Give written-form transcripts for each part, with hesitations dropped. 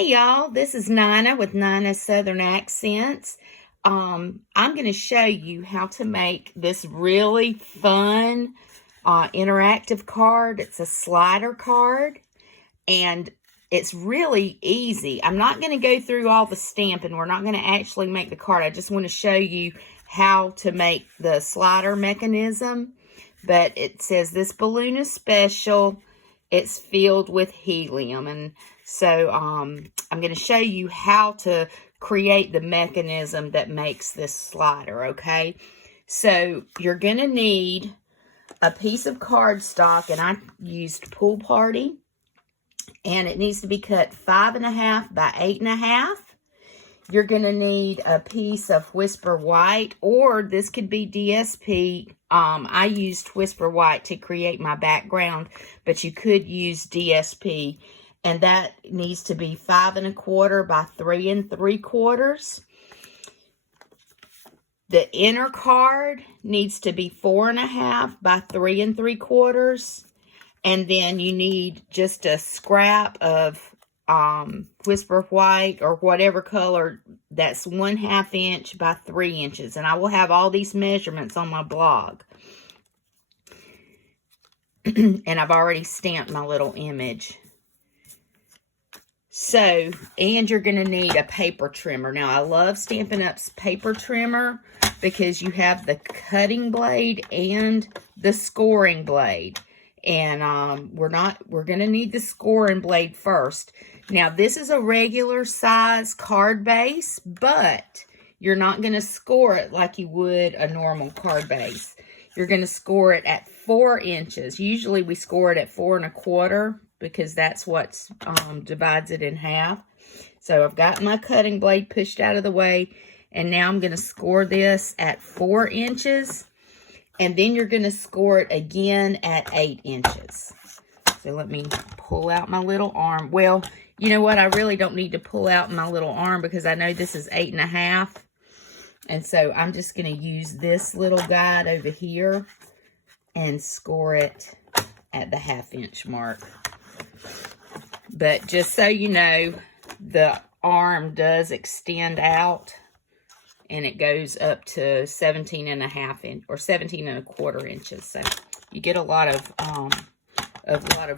Hey y'all, this is Nina with Nina's Southern Accents. I'm going to show you how to make this really fun interactive card. It's a slider card and it's really easy. I'm not going to go through all the stamping. We're not going to actually make the card. I just want to show you how to make the slider mechanism. But it says this balloon is special. It's filled with helium, and so I'm going to show you how to create the mechanism that makes this slider, okay? So you're going to need a piece of cardstock, and I used Pool Party, and it needs to be cut 5.5 by 8.5. You're going to need a piece of Whisper White, or this could be DSP. I used Whisper White to create my background, but you could use DSP. And that needs to be 5 1/4 by 3 3/4. The inner card needs to be 4.5 by 3 3/4. And then you need just a scrap of Whisper White or whatever color that's 1/2 inch by 3 inches. And I will have all these measurements on my blog. And I've already stamped my little image. So, and you're going to need a paper trimmer. Now, I love Stampin' Up's paper trimmer because you have the cutting blade and the scoring blade. And we're going to need the scoring blade first. Now, this is a regular size card base, but you're not going to score it like you would a normal card base. You're going to score it at 4 inches. Usually we score it at 4 1/4 because that's what divides it in half. So I've got my cutting blade pushed out of the way, and now I'm going to score this at 4 inches. And then you're going to score it again at 8 inches. So let me pull out my little arm. Well, you know what? I really don't need to pull out my little arm because I know this is 8.5. And so I'm just going to use this little guide over here and score it at the 1/2 inch mark. But just so you know, the arm does extend out. And it goes up to 17.5 inch or 17 1/4 inches. So you get a lot of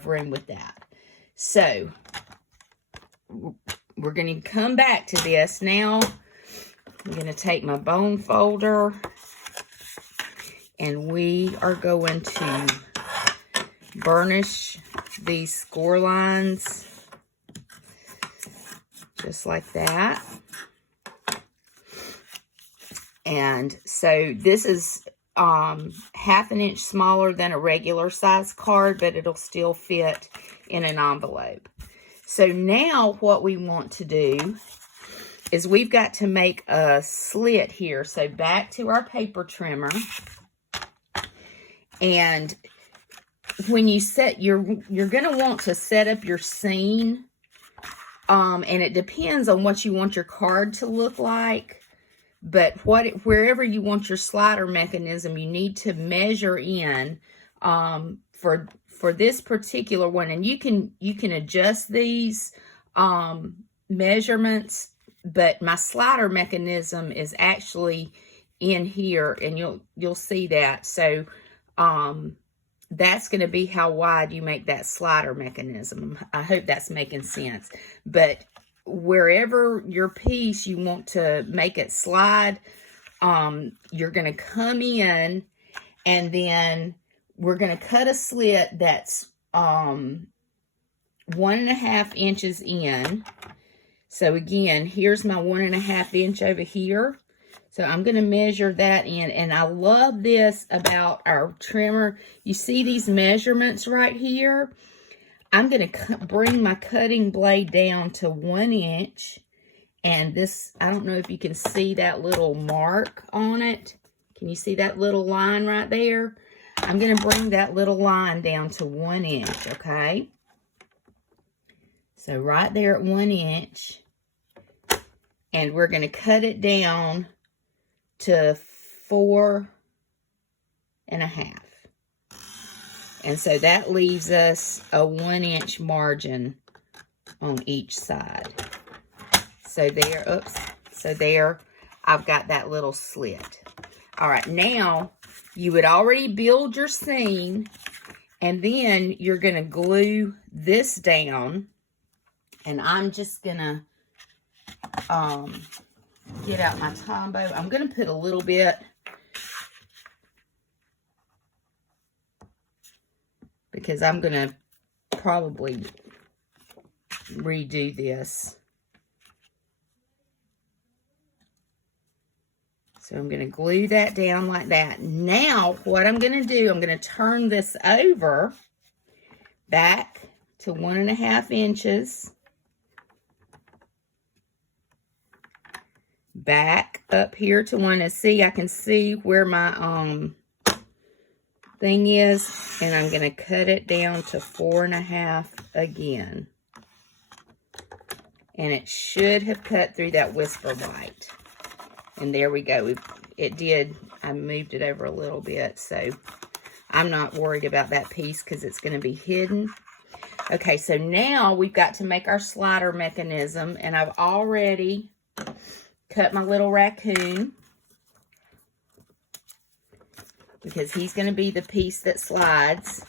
room with that. So we're going to come back to this now. I'm going to take my bone folder, and we are going to burnish these score lines just like that. And so this is 1/2 inch smaller than a regular size card, but it'll still fit in an envelope. So now what we want to do is we've got to make a slit here. So back to our paper trimmer. And when you set, you're going to want to set up your scene. And it depends on what you want your card to look like. But wherever you want your slider mechanism, you need to measure in for this particular one. And you can adjust these measurements, but my slider mechanism is actually in here, and you'll see that. So that's going to be how wide you make that slider mechanism. I hope that's making sense. But wherever your piece you want to make it slide, you're going to come in, and then we're going to cut a slit that's 1.5 inches in. So again, here's my 1.5 inch over here. So I'm going to measure that in, and I love this about our trimmer. You see these measurements right here? I'm going to bring my cutting blade down to 1 inch. And this, I don't know if you can see that little mark on it. Can you see that little line right there? I'm going to bring that little line down to 1 inch, okay? So right there at 1 inch. And we're going to cut it down to 4.5. And so that leaves us a 1 inch margin on each side. So there, oops. So there, I've got that little slit. All right, now you would already build your seam, and then you're going to glue this down. And I'm just going to get out my Tombow. I'm going to put a little bit, because I'm going to probably redo this. So I'm going to glue that down like that. Now, what I'm going to do, I'm going to turn this over back to 1.5 inches. Back up here to 1. And see, I can see where my thing is. And I'm going to cut it down to 4.5 again. And it should have cut through that Whisper White. And there we go. It did. I moved it over a little bit. So I'm not worried about that piece because it's going to be hidden. Okay, so now we've got to make our slider mechanism. And I've already cut my little raccoon, because he's going to be the piece that slides.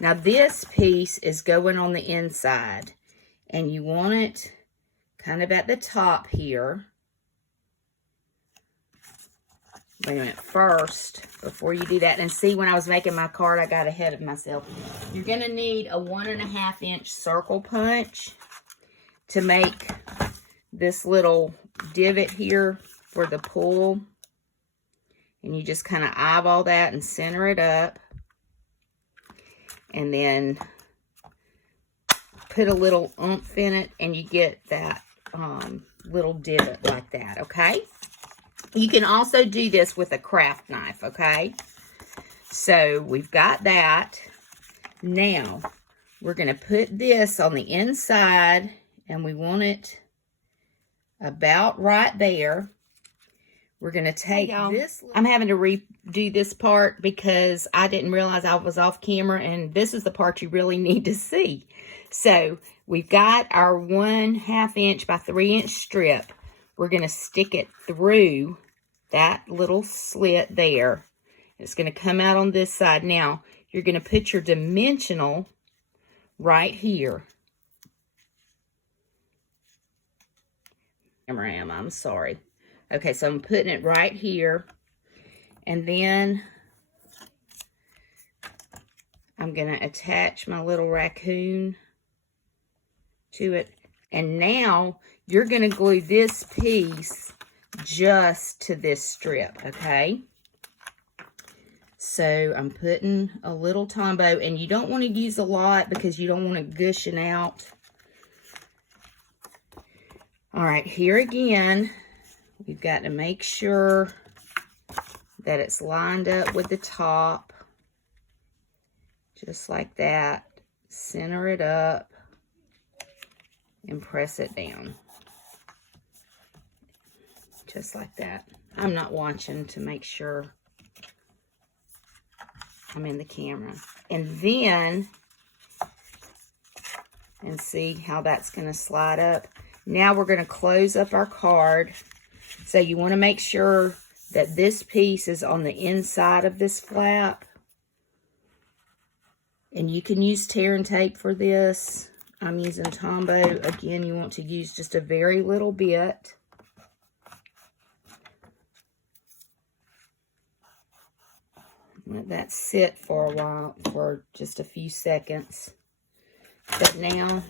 Now this piece is going on the inside. And you want it kind of at the top here. Wait a minute, first, before you do that, and see, when I was making my card, I got ahead of myself. You're going to need a 1.5 inch circle punch to make this little divot here for the pull. And you just kind of eyeball that and center it up. And then put a little oomph in it, and you get that little divot like that, okay? You can also do this with a craft knife, okay? So we've got that. Now, we're going to put this on the inside, and we want it about right there. We're going to take this. I'm having to redo this part because I didn't realize I was off camera, and this is the part you really need to see. So we've got our 1/2 inch by 3 inch strip. We're going to stick it through that little slit there. It's going to come out on this side. Now, you're going to put your dimensional right here. I'm sorry. Okay, so I'm putting it right here. And then I'm going to attach my little raccoon to it. And now you're going to glue this piece just to this strip, okay? So I'm putting a little Tombow, and you don't want to use a lot because you don't want it gushing out. All right, here again, we've got to make sure that it's lined up with the top, just like that. Center it up and press it down. Just like that. I'm not watching to make sure I'm in the camera. And then, and see how that's going to slide up. Now we're going to close up our card. So you want to make sure that this piece is on the inside of this flap. And you can use tear and tape for this. I'm using Tombow. Again, you want to use just a very little bit. Let that sit for a while, for just a few seconds. But now,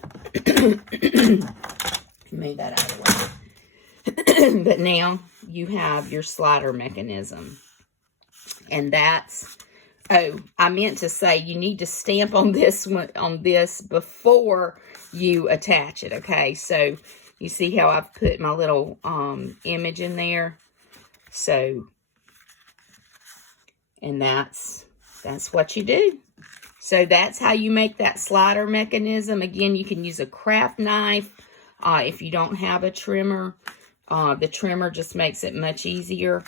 move that out of the way. But now you have your slider mechanism. And that's, oh, I meant to say you need to stamp on this one, on this before you attach it, okay? So you see how I've put my little image in there? So, and that's what you do. So that's how you make that slider mechanism. Again, you can use a craft knife if you don't have a trimmer. The trimmer just makes it much easier.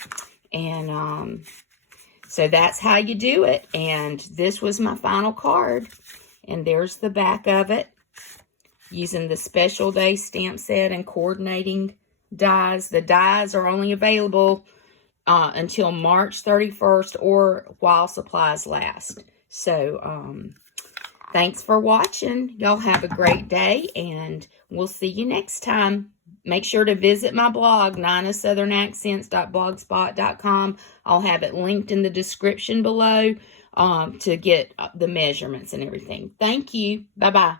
And so that's how you do it. And this was my final card. And there's the back of it. Using the Special Day stamp set and coordinating dies. The dies are only available until March 31st or while supplies last. So, thanks for watching. Y'all have a great day, and we'll see you next time. Make sure to visit my blog, ninasouthern.blogspot.com. I'll have it linked in the description below to get the measurements and everything. Thank you. Bye-bye.